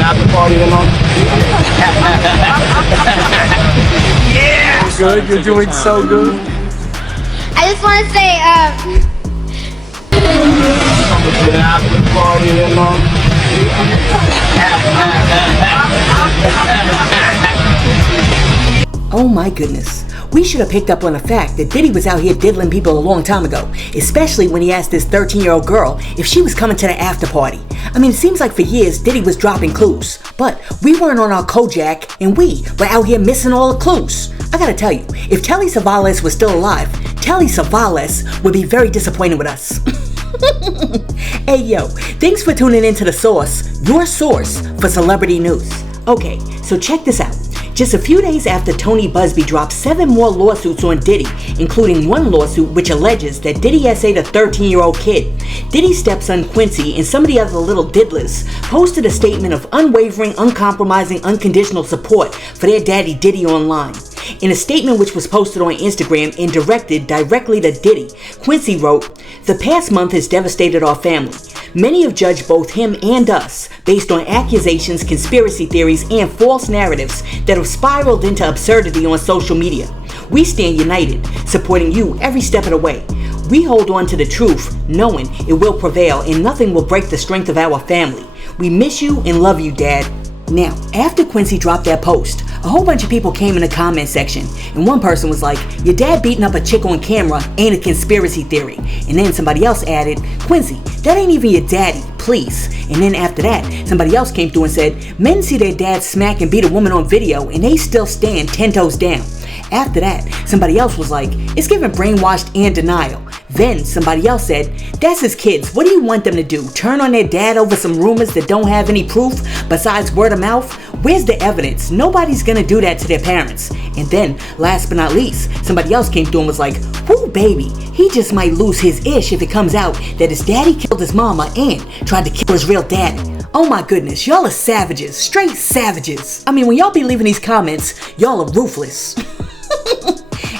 after party tonight? Yeah! Good, you're doing so good. I just want to say, After party tonight? Oh my goodness. We should have picked up on the fact that Diddy was out here diddling people a long time ago, especially when he asked this 13-year-old girl if she was coming to the after party. I mean, it seems like for years Diddy was dropping clues, but we weren't on our Kojak and we were out here missing all the clues. I gotta tell you, if Telly Savalas was still alive, Telly Savalas would be very disappointed with us. Hey yo, thanks for tuning in to The Source, your source for celebrity news. Okay, so check this out. Just a few days after Tony Busby dropped 7 more lawsuits on Diddy, including one lawsuit which alleges that Diddy essayed a 13-year-old kid, Diddy's stepson Quincy and some of the other little diddlers posted a statement of unwavering, uncompromising, unconditional support for their daddy Diddy online. In a statement which was posted on Instagram and directed directly to Diddy, Quincy wrote, "The past month has devastated our family. Many have judged both him and us based on accusations, conspiracy theories, and false narratives that have spiraled into absurdity on social media. We stand united, supporting you every step of the way. We hold on to the truth, knowing it will prevail and nothing will break the strength of our family. We miss you and love you, Dad." Now, after Quincy dropped that post, a whole bunch of people came in the comment section, and one person was like, "Your dad beating up a chick on camera ain't a conspiracy theory." And then somebody else added, "Quincy, that ain't even your daddy, please." And then after that, somebody else came through and said, "Men see their dad smack and beat a woman on video, and they still stand 10 toes down." After that, somebody else was like, "It's giving brainwashed and denial." Then somebody else said, "That's his kids. What do you want them to do? Turn on their dad over some rumors that don't have any proof besides word of mouth? Where's the evidence? Nobody's gonna do that to their parents." And then, last but not least, somebody else came through and was like, "Whoo, baby, he just might lose his ish if it comes out that his daddy killed his mama and tried to kill his real daddy." Oh my goodness, y'all are savages, straight savages. I mean, when y'all be leaving these comments, y'all are ruthless.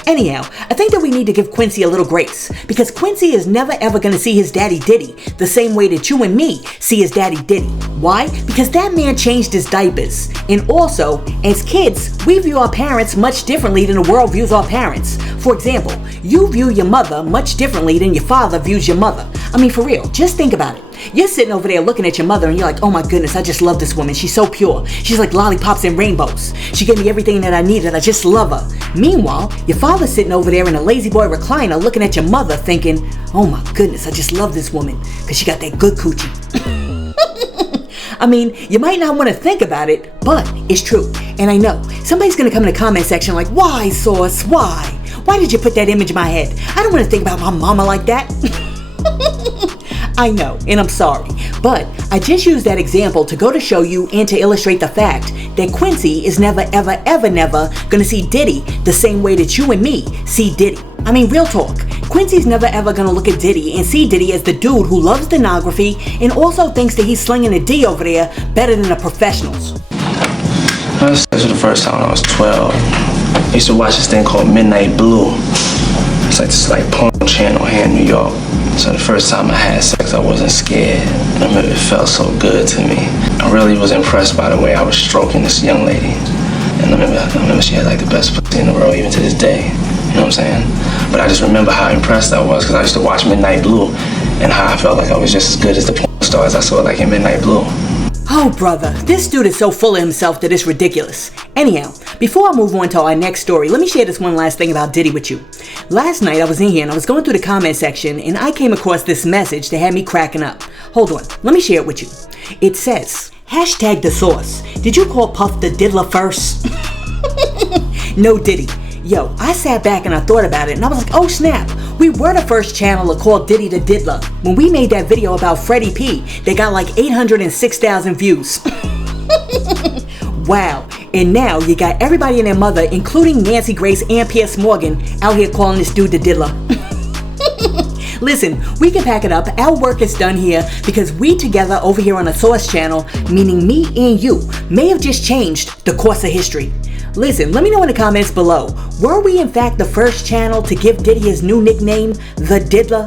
Anyhow, I think that we need to give Quincy a little grace, because Quincy is never ever going to see his daddy Diddy the same way that you and me see his daddy Diddy. Why? Because that man changed his diapers. And also, as kids, we view our parents much differently than the world views our parents. For example, you view your mother much differently than your father views your mother. I mean, for real, just think about it. You're sitting over there looking at your mother and you're like, "Oh my goodness, I just love this woman. She's so pure. She's like lollipops and rainbows. She gave me everything that I needed. I just love her." Meanwhile, your father's sitting over there in a lazy boy recliner looking at your mother thinking, "Oh my goodness, I just love this woman because she got that good coochie." I mean, you might not want to think about it, but it's true. And I know somebody's going to come in the comment section like, "Why, Sauce? Why? Why did you put that image in my head? I don't want to think about my mama like that." I know, and I'm sorry, but I just used that example to go to show you and to illustrate the fact that Quincy is never, ever, ever, never gonna see Diddy the same way that you and me see Diddy. I mean, real talk. Quincy's never ever gonna look at Diddy and see Diddy as the dude who loves pornography and also thinks that he's slinging a D over there better than the professionals. This was the first time when I was 12. I used to watch this thing called Midnight Blue. It's like this porn channel here in New York. So the first time I had sex, I wasn't scared. I remember it felt so good to me. I really was impressed by the way I was stroking this young lady. And I remember she had like the best pussy in the world even to this day. You know what I'm saying? But I just remember how impressed I was because I used to watch Midnight Blue and how I felt like I was just as good as the porn stars I saw like in Midnight Blue. Oh brother, this dude is so full of himself that it's ridiculous. Anyhow, before I move on to our next story, let me share this one last thing about Diddy with you. Last night I was in here and I was going through the comment section and I came across this message that had me cracking up. Hold on, let me share it with you. It says, #The Source. Did you call Puff the diddler first? No Diddy. Yo, I sat back and I thought about it and I was like, oh snap, we were the first channel to call Diddy the diddler. When we made that video about Freddie P, they got like 806,000 views. Wow, and now you got everybody and their mother, including Nancy Grace and Pierce Morgan, out here calling this dude the diddler. Listen, we can pack it up. Our work is done here because we together over here on the Source channel, meaning me and you, may have just changed the course of history. Listen, let me know in the comments below. Were we in fact the first channel to give Diddy his new nickname, the Diddler?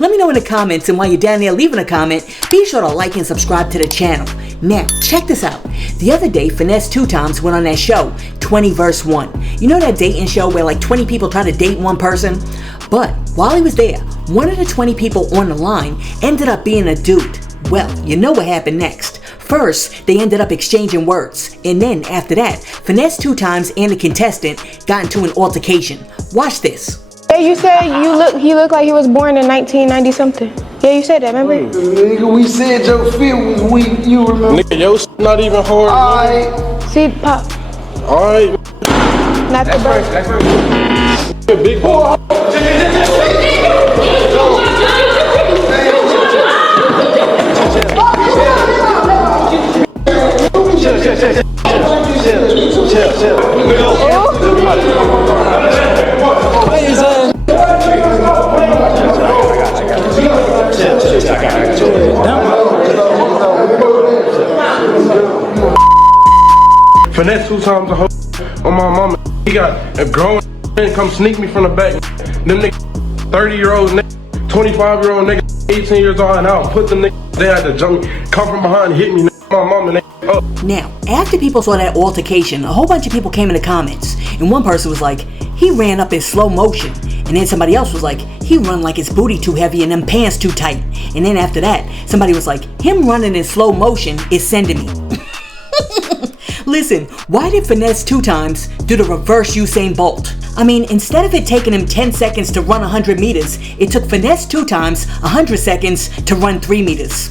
Let me know in the comments, and while you're down there leaving a comment, be sure to like and subscribe to the channel. Now, check this out. The other day, Finesse 2 Times went on that show, 20 vs. 1. You know that dating show where like 20 people try to date one person? But while he was there, one of the 20 people on the line ended up being a dude. Well, you know what happened next. First, they ended up exchanging words, and then after that, Finesse 2 Times and the contestant got into an altercation. Watch this. Yeah, you said he looked like he was born in 1990 something. Yeah, you said that, remember? Nigga, we said your fit was weak, you remember? Nigga, your shit not even hard. Alright. See, Pop. Alright. Not the bird. That's right. Big boy. Finesse 2 times a hoe on my mama. He got a grown man come sneak me from the back. Them niggas 30-year-old niggas, 25-year-old niggas, 18 years old, and I'll put them niggas, they had to jump me, come from behind and hit me. My mama, they up. Now, after people saw that altercation, a whole bunch of people came in the comments, and one person was like, he ran up in slow motion, and then somebody else was like, he run like his booty too heavy and them pants too tight, and then after that, somebody was like, him running in slow motion is sending me. Listen, why did Finesse 2 Times do the reverse Usain Bolt? I mean, instead of it taking him 10 seconds to run 100 meters, it took Finesse 2 Times 100 seconds to run 3 meters.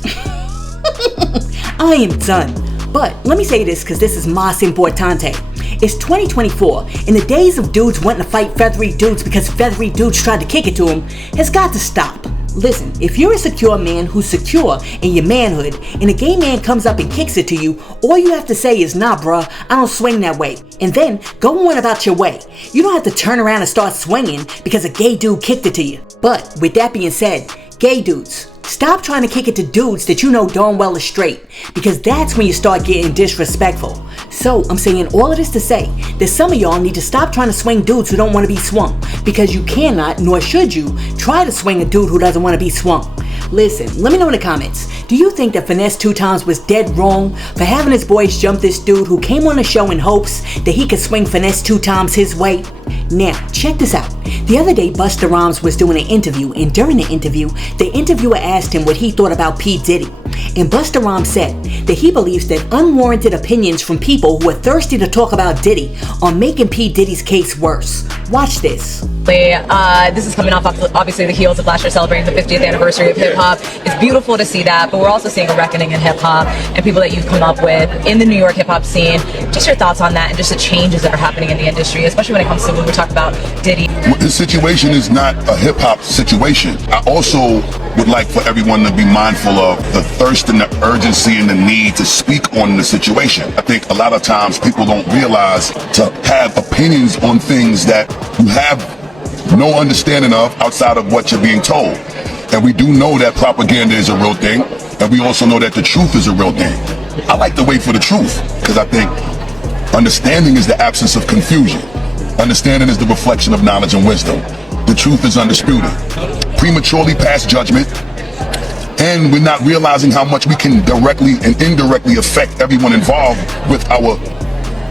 I am done. But let me say this, because this is más importante. It's 2024, and the days of dudes wanting to fight feathery dudes because feathery dudes tried to kick it to him has got to stop. Listen, if you're a secure man who's secure in your manhood, and a gay man comes up and kicks it to you, all you have to say is, nah bruh, I don't swing that way. And then, go on about your way. You don't have to turn around and start swinging because a gay dude kicked it to you. But, with that being said, gay dudes, stop trying to kick it to dudes that you know darn well is straight, because that's when you start getting disrespectful. So, I'm saying all of this to say that some of y'all need to stop trying to swing dudes who don't want to be swung, because you cannot, nor should you, try to swing a dude who doesn't want to be swung. Listen, let me know in the comments, do you think that Finesse 2 Times was dead wrong for having his boys jump this dude who came on the show in hopes that he could swing Finesse 2 Times his way? Now, check this out. The other day, Busta Rhymes was doing an interview, and during the interview, the interviewer asked him what he thought about P. Diddy. And Busta Rhymes said that he believes that unwarranted opinions from people who are thirsty to talk about Diddy are making P. Diddy's case worse. Watch this. This is coming off obviously the heels of last year celebrating the 50th anniversary of hip-hop. It's beautiful to see that, but we're also seeing a reckoning in hip-hop and people that you've come up with in the New York hip-hop scene. Just your thoughts on that and just the changes that are happening in the industry, especially when it comes to when we talk about Diddy. This situation is not a hip-hop situation. I also would like for everyone to be mindful of the thirst and the urgency and the need to speak on the situation. I think a lot of times people don't realize to have opinions on things that you have no understanding of outside of what you're being told. And we do know that propaganda is a real thing, and we also know that the truth is a real thing. I like to wait for the truth, because I think understanding is the absence of confusion. Understanding is the reflection of knowledge and wisdom. The truth is undisputed. Prematurely pass judgment, and we're not realizing how much we can directly and indirectly affect everyone involved with our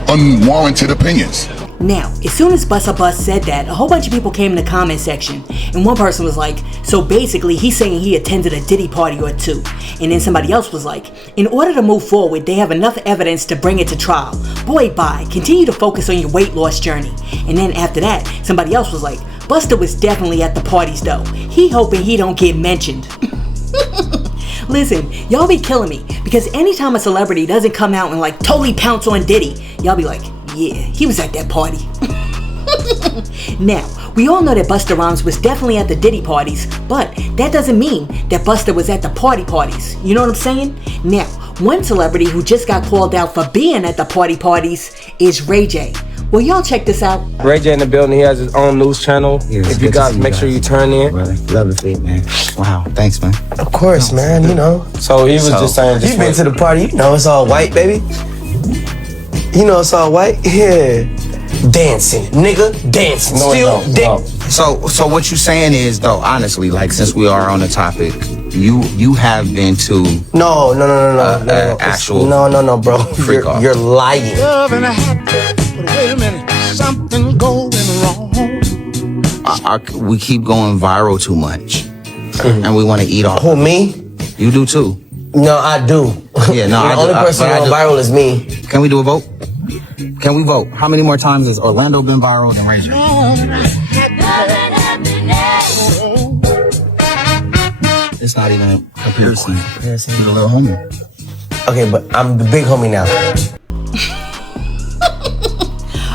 unwarranted opinions. Now, as soon as Busta Bus said that, a whole bunch of people came in the comment section, and one person was like, so basically he's saying he attended a Diddy party or two. And then somebody else was like, in order to move forward, they have enough evidence to bring it to trial. Boy, bye, continue to focus on your weight loss journey. And then after that, somebody else was like, Busta was definitely at the parties though. He hoping he don't get mentioned. Listen, y'all be killing me, because anytime a celebrity doesn't come out and like totally pounce on Diddy, y'all be like, yeah, he was at that party. Now, we all know that Busta Rhymes was definitely at the Diddy parties, but that doesn't mean that Busta was at the parties. You know what I'm saying? Now, one celebrity who just got called out for being at the parties is Ray J. Well, y'all check this out. Ray J in the building. He has his own news channel. Yeah, if you guys make sure you turn in. Brother. Love the feet, man. Wow, thanks, man. Of course, man, you know. So he was just saying. You've been to the party, you know it's all white, baby. You know it's all white? Yeah. Dancing, nigga, dancing. No, Still no, dick. no. So what you saying is, though, honestly, like, since we are on the topic, you have been to No. actual No, bro. freak off. You're lying. Love and a happy, but wait a minute, something going wrong. We keep going viral too much, and we want to eat off. Who, me? You do too. No, I do. Yeah, no, the only person going viral is me. Can we do a vote? Can we vote? How many more times has Orlando been viral than Ray J? It's not even a comparison. You're the little homie. Okay, but I'm the big homie now.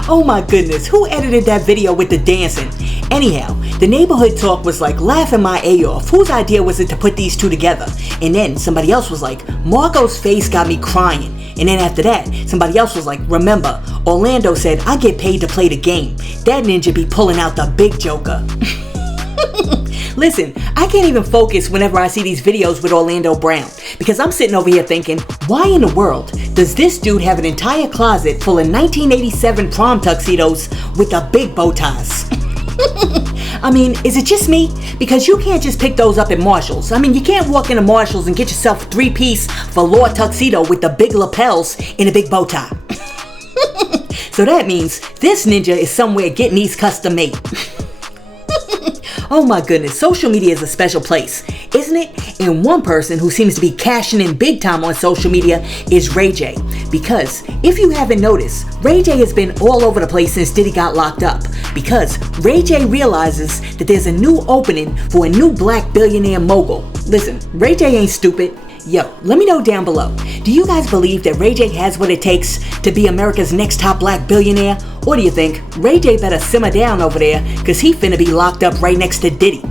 Oh my goodness, who edited that video with the dancing? Anyhow, the neighborhood talk was like laughing my A off. Whose idea was it to put these two together? And then somebody else was like, Margot's face got me crying. And then after that, somebody else was like, remember, Orlando said, I get paid to play the game. That ninja be pulling out the big joker. Listen, I can't even focus whenever I see these videos with Orlando Brown, because I'm sitting over here thinking, why in the world does this dude have an entire closet full of 1987 prom tuxedos with the big bow ties? I mean, is it just me? Because you can't just pick those up at Marshall's. I mean, you can't walk into Marshall's and get yourself a 3-piece velour tuxedo with the big lapels and a big bow tie. So that means this ninja is somewhere getting these custom made. Oh my goodness, social media is a special place, isn't it? And one person who seems to be cashing in big time on social media is Ray J. Because if you haven't noticed, Ray J has been all over the place since Diddy got locked up. Because Ray J realizes that there's a new opening for a new black billionaire mogul. Listen, Ray J ain't stupid. Yo, let me know down below. Do you guys believe that Ray J has what it takes to be America's next top black billionaire? Or do you think Ray J better simmer down over there because he finna be locked up right next to Diddy?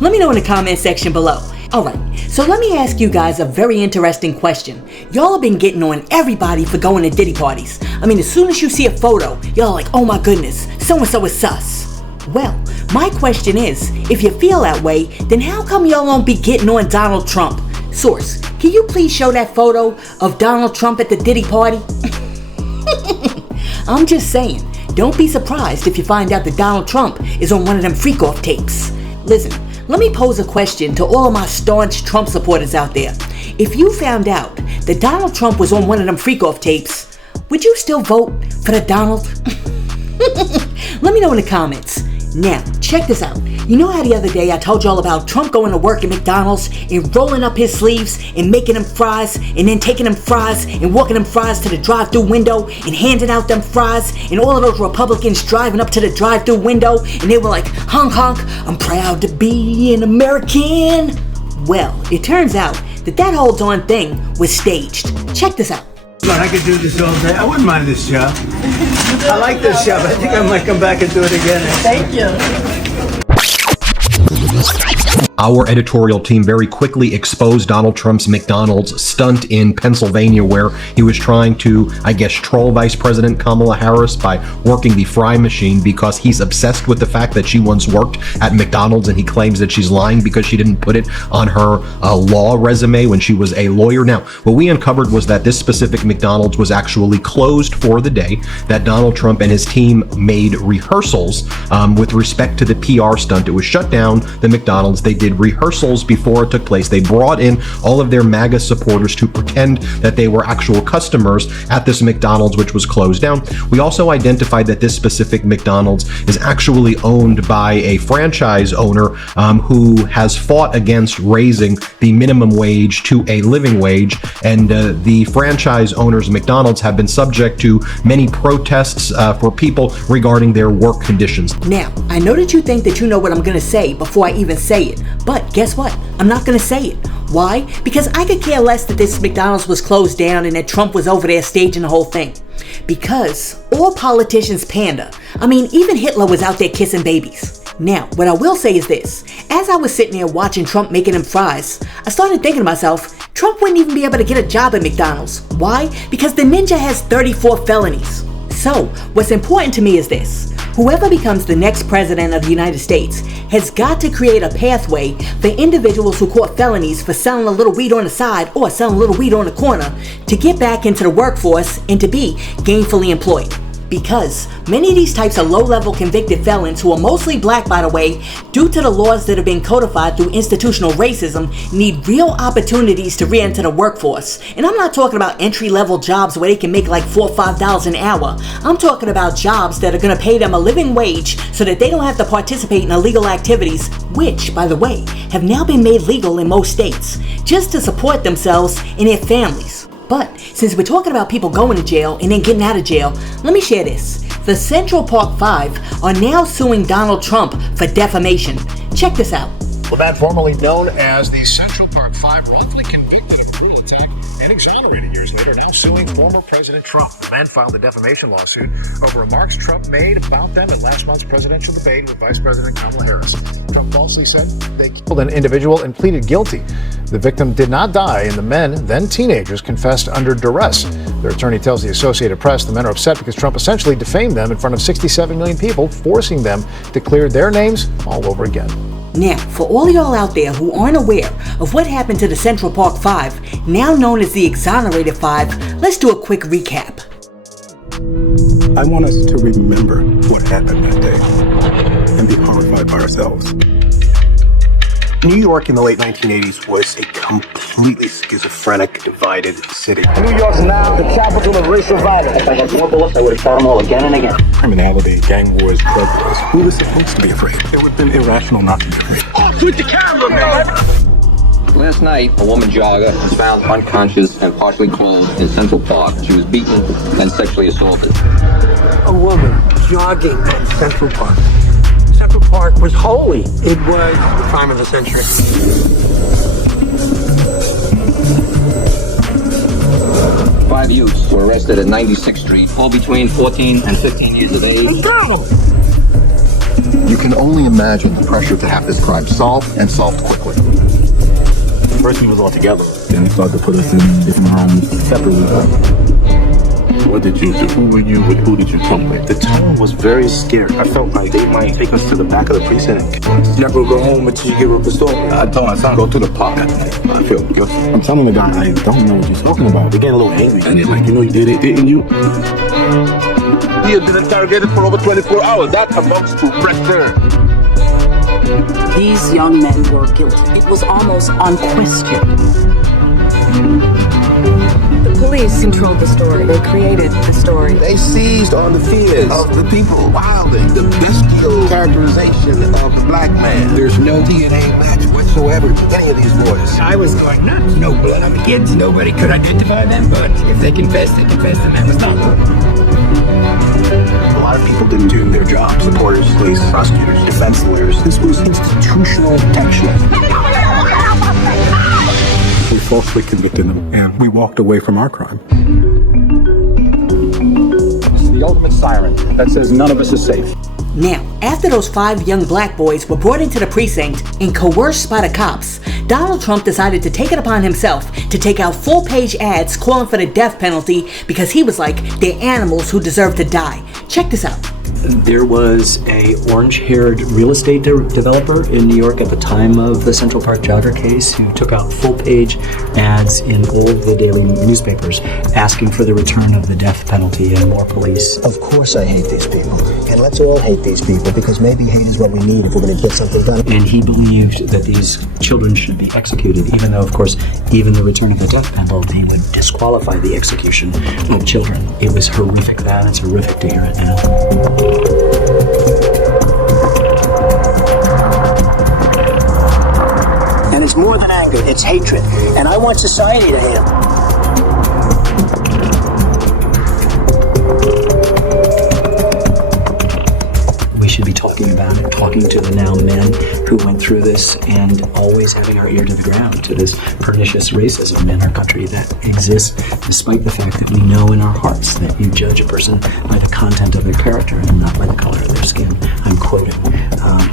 Let me know in the comment section below. Alright, so let me ask you guys a very interesting question. Y'all have been getting on everybody for going to Diddy parties. I mean, as soon as you see a photo, y'all are like, oh my goodness, so-and-so is sus. Well, my question is, if you feel that way, then how come y'all won't be getting on Donald Trump? Source, can you please show that photo of Donald Trump at the Diddy party? I'm just saying, don't be surprised if you find out that Donald Trump is on one of them freak-off tapes. Listen, let me pose a question to all of my staunch Trump supporters out there. If you found out that Donald Trump was on one of them freak-off tapes, would you still vote for the Donald? Let me know in the comments. Now, check this out. You know how the other day I told y'all about Trump going to work at McDonald's and rolling up his sleeves and making them fries and then taking them fries and walking them fries to the drive-thru window and handing out them fries, and all of those Republicans driving up to the drive-thru window and they were like, honk honk, I'm proud to be an American. Well, it turns out that whole darn thing was staged. Check this out. But I could do this all day. I wouldn't mind this job. I like this job. I think I might come back and do it again. Thank you. Our editorial team very quickly exposed Donald Trump's McDonald's stunt in Pennsylvania, where he was trying to, I guess, troll Vice President Kamala Harris by working the fry machine, because he's obsessed with the fact that she once worked at McDonald's, and he claims that she's lying because she didn't put it on her law resume when she was a lawyer. Now, what we uncovered was that this specific McDonald's was actually closed for the day, that Donald Trump and his team made rehearsals with respect to the PR stunt. It was shut down, the McDonald's. They did rehearsals before it took place. They brought in all of their MAGA supporters to pretend that they were actual customers at this McDonald's, which was closed down. We also identified that this specific McDonald's is actually owned by a franchise owner who has fought against raising the minimum wage to a living wage, and the franchise owners McDonald's have been subject to many protests for people regarding their work conditions. Now, I know that you think that you know what I'm gonna say before I even say it, but guess what? I'm not gonna say it. Why? Because I could care less that this McDonald's was closed down and that Trump was over there staging the whole thing. Because all politicians pander. I mean, even Hitler was out there kissing babies. Now, what I will say is this. As I was sitting there watching Trump making them fries, I started thinking to myself, Trump wouldn't even be able to get a job at McDonald's. Why? Because the ninja has 34 felonies. So, what's important to me is this. Whoever becomes the next president of the United States has got to create a pathway for individuals who caught felonies for selling a little weed on the side or selling a little weed on the corner to get back into the workforce and to be gainfully employed. Because many of these types of low-level convicted felons, who are mostly black by the way, due to the laws that have been codified through institutional racism, need real opportunities to re-enter the workforce. And I'm not talking about entry-level jobs where they can make like $4 or $5 an hour. I'm talking about jobs that are going to pay them a living wage so that they don't have to participate in illegal activities, which, by the way, have now been made legal in most states, just to support themselves and their families. But since we're talking about people going to jail and then getting out of jail, let me share this. The Central Park Five are now suing Donald Trump for defamation. Check this out. The man formerly known as the Central Park Five, wrongfully convicted of cruel attack and exonerated years later, now suing former President Trump. The man filed a defamation lawsuit over remarks Trump made about them in last month's presidential debate with Vice President Kamala Harris. Trump falsely said they killed an individual and pleaded guilty. The victim did not die, and the men, then teenagers, confessed under duress. Their attorney tells the Associated Press the men are upset because Trump essentially defamed them in front of 67 million people, forcing them to clear their names all over again. Now, for all y'all out there who aren't aware of what happened to the Central Park Five, now known as the Exonerated Five, let's do a quick recap. I want us to remember what happened that day and be horrified by ourselves. New York in the late 1980s was a completely schizophrenic, divided city. New York's now the capital of racial violence. If I had more bullets, I would have shot them all again and again. Criminality, gang wars, drug wars. Who was supposed to be afraid? It would have been irrational not to be afraid. Off with the camera, man! Last night, a woman jogger was found unconscious and partially clothed in Central Park. She was beaten and sexually assaulted. A woman jogging in Central Park. Central Park was holy. It was the crime of the century. Five youths were arrested at 96th Street, all between 14 and 15 years of age. You can only imagine the pressure to have this crime solved and solved quickly. First we was all together, then they started to put us in different rooms separately. What did you do? Who were you with? Who did you come with? The tone was very scary. I felt like they might take us to the back of the precinct. Never go home until you give up the story. I told my son, go to the park at night. I feel guilty. I'm telling the guy, I don't know what you're talking about. They're getting a little angry. And they're like, you know, you did it, didn't you? He had been interrogated for over 24 hours. That amounts to murder. These young men were guilty. It was almost unquestioned. The police controlled the story. They created the story. They seized on the fears of the people, wilding the bestial characterization of the black man. There's no DNA match whatsoever to any of these boys. I was going nuts. No blood on the kids. Nobody could identify them, but if they confessed, and that was not good. A lot of people didn't do their jobs. Reporters, police, prosecutors, defense lawyers. This was institutional protection. We falsely convicted them, and we walked away from our crime. It's the ultimate siren that says none of us is safe. Now, after those 5 young black boys were brought into the precinct and coerced by the cops, Donald Trump decided to take it upon himself to take out full-page ads calling for the death penalty because he was like, they're animals who deserve to die. Check this out. There was a orange-haired real estate developer in New York at the time of the Central Park jogger case who took out full-page ads in all of the daily newspapers asking for the return of the death penalty and more police. Of course I hate these people, and let's all hate these people because maybe hate is what we need if we're going to get something done. And he believed that these children should be executed, even though, of course, even the return of the death penalty would disqualify the execution of children. It was horrific then. It's horrific to hear it now. And it's more than anger, it's hatred. And I want society to hate them. We should be talking about it, talking to the now men who went through this and always having our ear to the ground to this pernicious racism in our country that exists despite the fact that we know in our hearts that you judge a person by the content of their character and not by the color of their skin. I'm quoting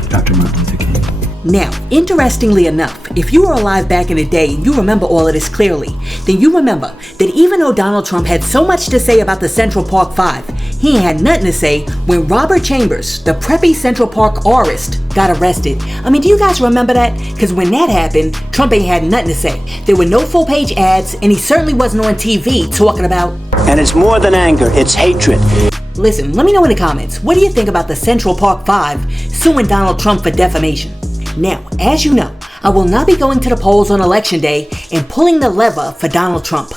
Dr. Martin Luther King. Now, interestingly enough, if you were alive back in the day and you remember all of this clearly, then you remember that even though Donald Trump had so much to say about the Central Park Five, he ain't had nothing to say when Robert Chambers, the preppy Central Park artist, got arrested. I mean, do you guys remember that? Because when that happened, Trump ain't had nothing to say. There were no full-page ads, and he certainly wasn't on TV talking about... And it's more than anger, it's hatred. Listen, let me know in the comments, what do you think about the Central Park 5 suing Donald Trump for defamation? Now, as you know, I will not be going to the polls on election day and pulling the lever for Donald Trump.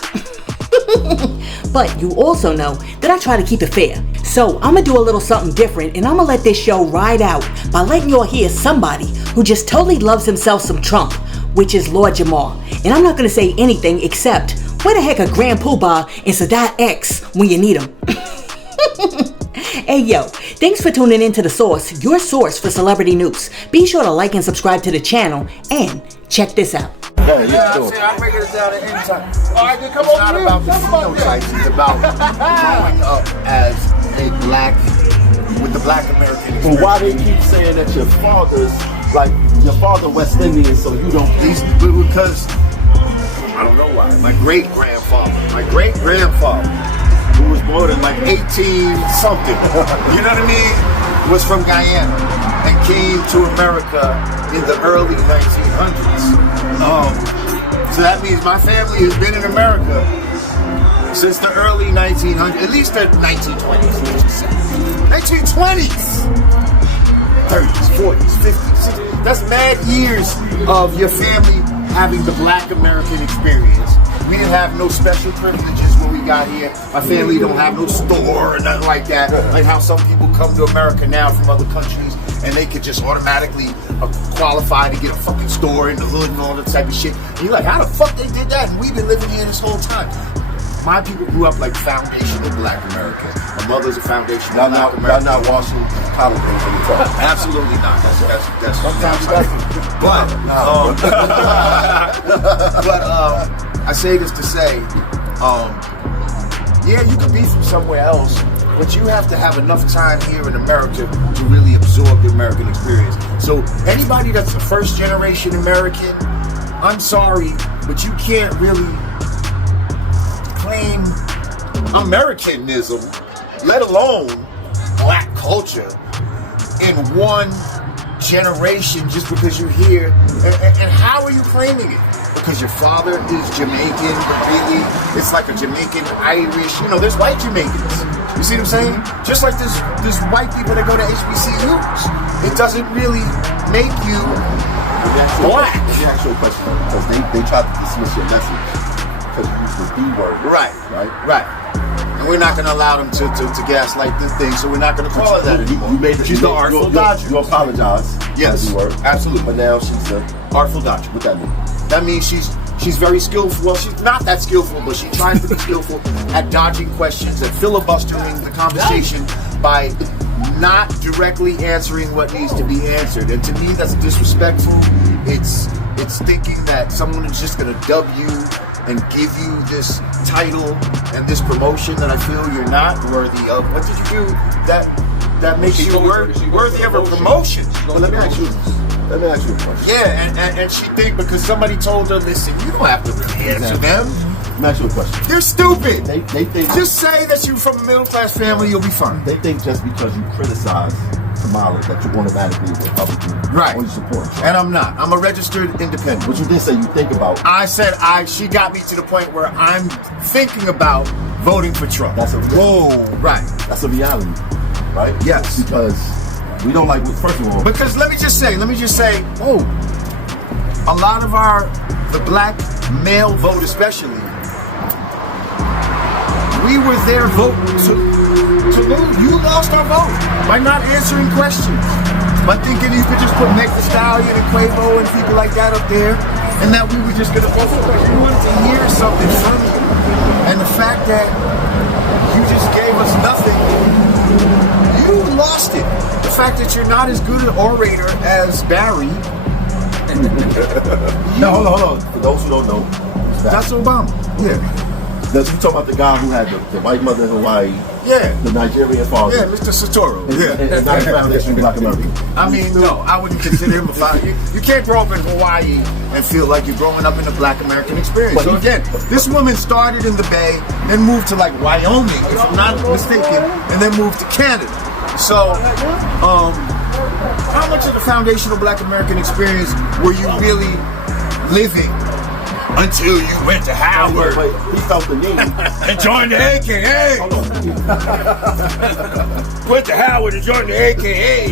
But you also know that I try to keep it fair. So I'm gonna do a little something different, and I'm gonna let this show ride out by letting y'all hear somebody who just totally loves himself some Trump, which is Lord Jamar. And I'm not gonna say anything except, where the heck are Grand Poobah and Sadat X when you need them? Hey yo, thanks for tuning in to The Source, your source for celebrity news. Be sure to like and subscribe to the channel, and check this out. I'm breaking it down at any time. It's not about the phenotypes, it's about growing up as a black, with the black American experience. Well, why they keep saying that your father West Indian, so you don't? Because, I don't know why, my great-grandfather, who was born in like 18 something, you know what I mean, was from Guyana and came to America in the early 1900s. So that means my family has been in America since the early 1900s, at least the 1920s. 1920s! 30s, 40s, 50s, 60s. That's mad years of your family having the black American experience. We didn't have no special privileges when we got here. My family don't have no store or nothing like that. Like how some people come to America now from other countries and they could just automatically qualify to get a fucking store in the hood and all that type of shit. And you're like, how the fuck they did that? And we've been living here this whole time. My people grew up like foundational black America. My mother's a foundational black America. Y'all not washing college days on the top. Absolutely not. That's but I say this to say, yeah, you could be from somewhere else, but you have to have enough time here in America to really absorb the American experience. So anybody that's a first generation American, I'm sorry, but you can't really claim Americanism, let alone black culture, in one generation just because you're here. And how are you claiming it? Because your father is Jamaican, but really it's like a Jamaican Irish. You know, there's white Jamaicans. You see what I'm saying? Just like there's white people that go to HBCUs. It doesn't really make you black. Let me ask you a question, because they tried to dismiss your message because you used the B word. Right. And we're not going to allow them to gaslight this thing, so we're not going to call it that anymore. She's the artful doctrine. You apologize. Yes, for the word. Absolutely. But now she's the artful doctrine. What that mean? That means she's very skillful. Well, she's not that skillful, but she tries to be skillful at dodging questions and filibustering the conversation by not directly answering what needs to be answered. And to me, that's disrespectful. It's thinking that someone is just going to dub you and give you this title and this promotion that I feel you're not worthy of. What did you do that makes you worthy of a promotion? Well, let me ask you a question. Yeah, and she think because somebody told her, listen, you don't have to really answer them. Let me ask you a question. They're stupid. They think just say that you're from a middle class family, you'll be fine. They think just because you criticize Kamala that you're automatically a Republican. Right. Or you support Trump. And I'm not. I'm a registered independent. But you did say you think about. I said she got me to the point where I'm thinking about voting for Trump. That's a reality. Whoa. Right. That's a reality. Right? Yes. Because we don't like, first of all. Because let me just say, a lot of the black male vote especially, we were there voting to lose. You lost our vote by not answering questions, by thinking you could just put Meg Thee Stallion and Quavo and people like that up there, and that we were just going to vote for it. We wanted to hear something from you. And the fact that you just gave us nothing, you lost it. The fact that you're not as good an orator as Barry. No, hold on. For those who don't know, that's Obama. Yeah. That's you talking about the guy who had the white mother in Hawaii. Yeah. The Nigerian father. Yeah, Mr. Satoru. And not a foundation black American. I mean, no, I wouldn't consider him a founder. You can't grow up in Hawaii and feel like you're growing up in the black American experience. So again, this woman started in the Bay, then moved to like Wyoming, if I'm not mistaken, and then moved to Canada. So, how much of the foundational black American experience were you really living Until you went to Howard. He felt the need. And joined the AKA. Went to Howard and joined the AKA.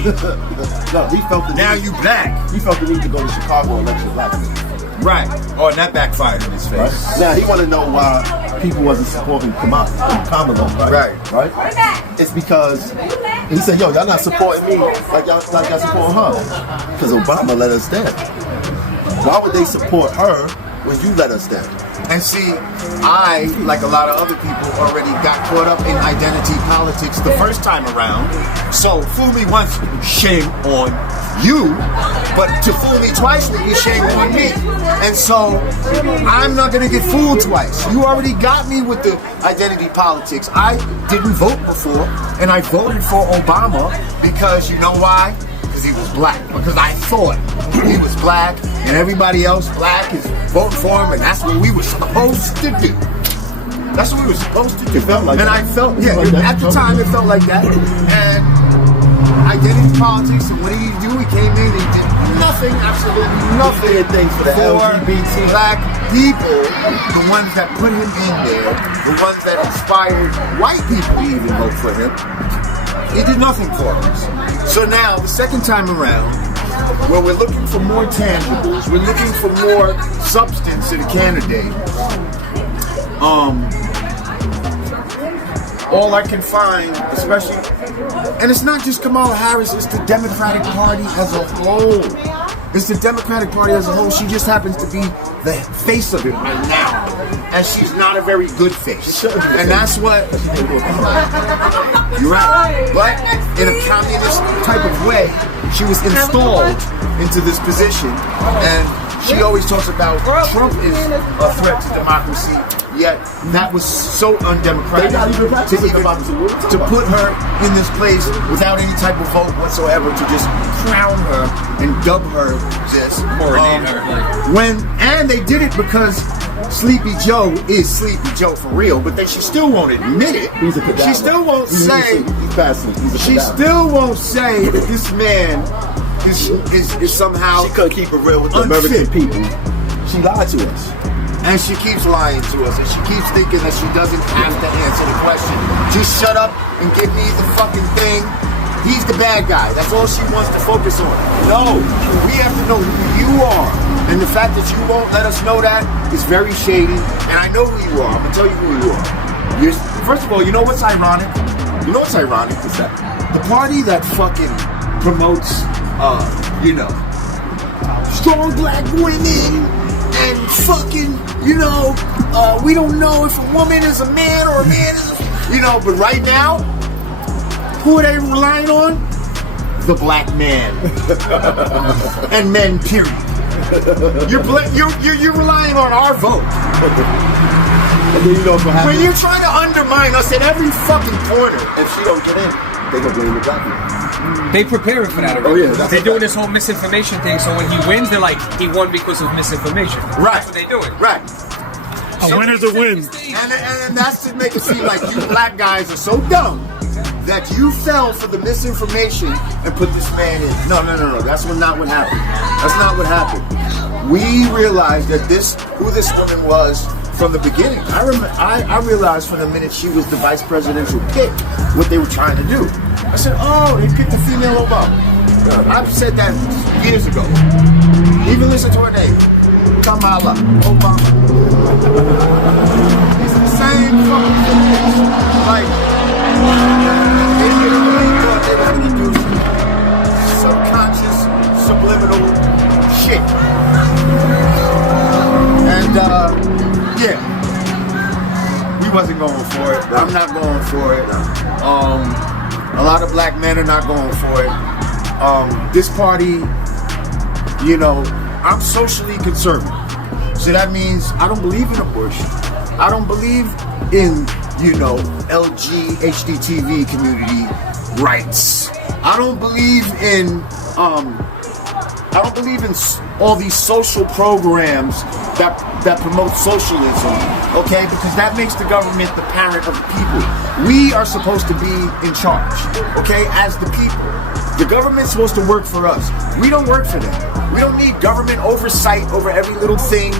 No, he felt the need. Now you black. He felt the need to go to Chicago and lecture black people. Right. Oh, and that backfired in his face. Right? Now, he wanted to know why people wasn't supporting Kamala, right? Right? It's because he said, yo, y'all not supporting me like y'all supporting her. Because Obama let us down. Why would they support her when you let us down? And see, I, like a lot of other people, already got caught up in identity politics the first time around. So, fool me once, shame on you. But to fool me twice would be shame on me. And so, I'm not going to get fooled twice. You already got me with the identity politics. I didn't vote before, and I voted for Obama because, you know why? Because he was black. Because I thought he was black, and everybody else black is voting for him, and that's what we were supposed to do. That's what we were supposed to do. It felt like and that. I felt, yeah, at the time it felt like that. And identity politics, and what did he do? He came in and he did nothing, absolutely nothing things for the LGBT black people, the ones that put him in there, the ones that inspired white people to even vote for him. He did nothing for us. So now, the second time around, where we're looking for more tangibles, we're looking for more substance in a candidate, all I can find, especially, and it's not just Kamala Harris, it's the Democratic Party as a whole. It's the Democratic Party as a whole. She just happens to be the face of it right now. And she's not a very good face. And that's what... You're right. But in a communist type of way, she was installed into this position. And she always talks about Trump is a threat to democracy. Yet that was so undemocratic to put her in this place without any type of vote whatsoever, to just crown her and dub her this. And they did it because Sleepy Joe is Sleepy Joe for real, but then she still won't admit it. He's a cadaver. She still won't say. He's passing. She still won't say that this man is somehow. She couldn't keep it real with the American people. She lied to us. And she keeps lying to us, and she keeps thinking that she doesn't have to answer the question. Just shut up and give me the fucking thing. He's the bad guy. That's all she wants to focus on. No, we have to know who you are. And the fact that you won't let us know that is very shady. And I know who you are. I'm going to tell you who you are. First of all, you know what's ironic? You know what's ironic is that the party that fucking promotes, strong black women, and fucking, we don't know if a woman is a man or a man is but right now, who are they relying on? The black man. And men, period. You're relying on our vote. And then you know what happens? When you're trying to undermine us at every fucking corner. If she don't get in, they gonna blame the black people. They prepare for that already. Oh yeah, they're doing this whole misinformation thing. So when he wins, they're like, he won because of misinformation. Right. That's what they do it. Right. A winner's a win. And that's to make it seem like you black guys are so dumb that you fell for the misinformation and put this man in. No. That's not what happened. That's not what happened. We realized that who this woman was from the beginning. I realized from the minute she was the vice presidential pick what they were trying to do. I said, oh, they picked a female Obama. I've said that years ago. Even listen to her name. Kamala Obama. It's the same fucking thing. Like, they literally thought they were going to do subconscious, subliminal shit. And, we wasn't going for it. I'm not going for it. A lot of black men are not going for it. This party, I'm socially conservative. So that means I don't believe in abortion. I don't believe in, LGHDTV community rights. I don't believe in all these social programs that promote socialism, okay? Because that makes the government the parent of the people. We are supposed to be in charge, okay? As the people. The government's supposed to work for us. We don't work for them. We don't need government oversight over every little thing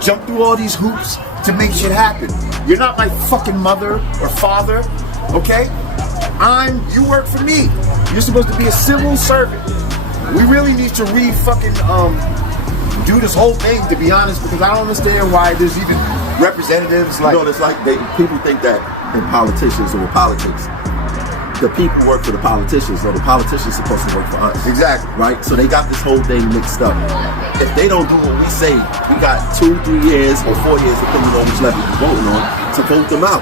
jump through all these hoops to make shit happen. You're not my fucking mother or father, okay? You work for me. You're supposed to be a civil servant. We really need to do this whole thing, to be honest, because I don't understand why there's even representatives like... it's like people think that in politicians or in politics, the people work for the politicians, or the politicians are supposed to work for us. Exactly. Right? So they got this whole thing mixed up. If they don't do what we say, we got 2, 3 years or 4 years, depending on which level you're voting on, to vote them out.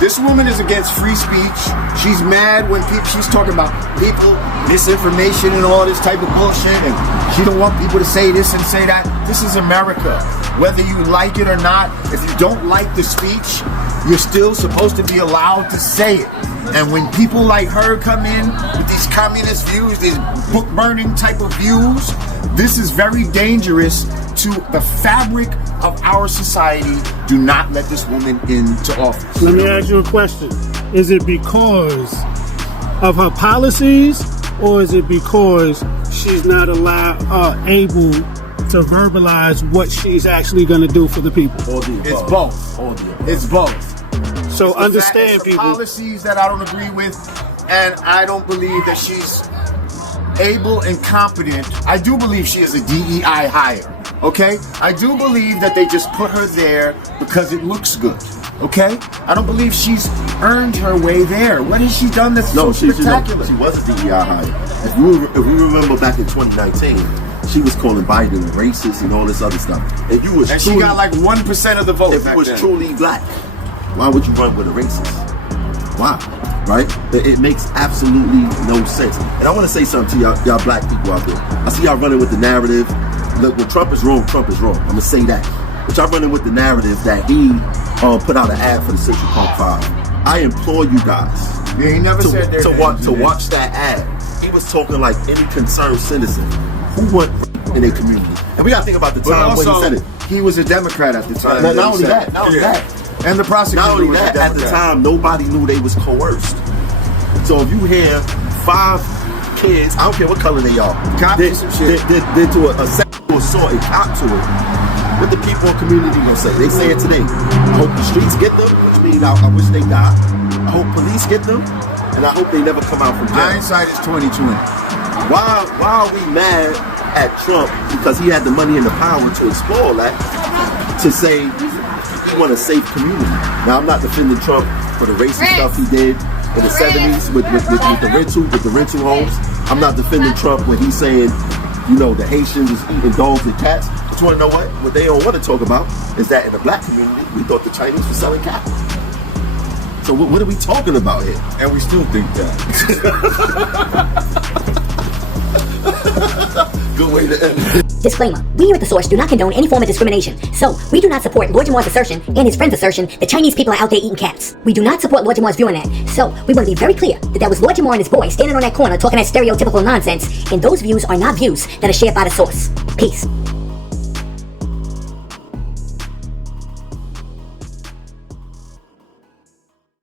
This woman is against free speech. She's mad when she's talking about people, misinformation and all this type of bullshit, and she don't want people to say this and say that. This is America. Whether you like it or not, if you don't like the speech, you're still supposed to be allowed to say it. And when people like her come in with these communist views, these book burning type of views, this is very dangerous to the fabric of our society. Do not let this woman into office. Let me ask you a question. Is it because of her policies, or is it because she's not able to verbalize what she's actually going to do for the people? It's both. It's both. So understand, people. Policies that I don't agree with, and I don't believe that she's able and competent. I do believe she is a DEI hire. Okay? I do believe that they just put her there because it looks good. Okay? I don't believe she's earned her way there. What has she done that's so spectacular? She was a DEI hire. If we remember back in 2019, she was calling Biden a racist and all this other stuff. And she got like 1% of the vote. If you was truly black, why would you run with a racist? Why? Right? It makes absolutely no sense. And I want to say something to y'all black people out there. I see y'all running with the narrative. Look, when Trump is wrong, Trump is wrong. I'm going to say that. But y'all running with the narrative that he put out an ad for the Central Park 5. I implore you guys he never said to watch that ad. He was talking like any concerned citizen who want in their community. And we got to think about the time when he said it. He was a Democrat at the time. Not only that. And the prosecutor. Not only that, at the time, nobody knew they was coerced. So if you hear 5 kids, I don't care what color they are, did to a sexual assault and cop to it, what the people in the community gonna say? They say it today. I hope the streets get them, which means I wish they die. I hope police get them, and I hope they never come out from jail. Hindsight is 2020. Why are we mad at Trump because he had the money and the power to explore that, to say we want a safe community? Now, I'm not defending Trump for the racist stuff he did in the 70s with the rental homes. I'm not defending Trump when he's saying, the Haitians is eating dogs and cats. But you want to know what? What they don't want to talk about is that in the black community, we thought the Chinese were selling cattle. So what are we talking about here? And we still think that. Good way to end. Disclaimer, we here at The Source do not condone any form of discrimination. So, we do not support Lord Jamar's assertion and his friend's assertion that Chinese people are out there eating cats. We do not support Lord Jamar's view on that. So, we want to be very clear that was Lord Jamar and his boy standing on that corner talking that stereotypical nonsense, and those views are not views that are shared by The Source. Peace.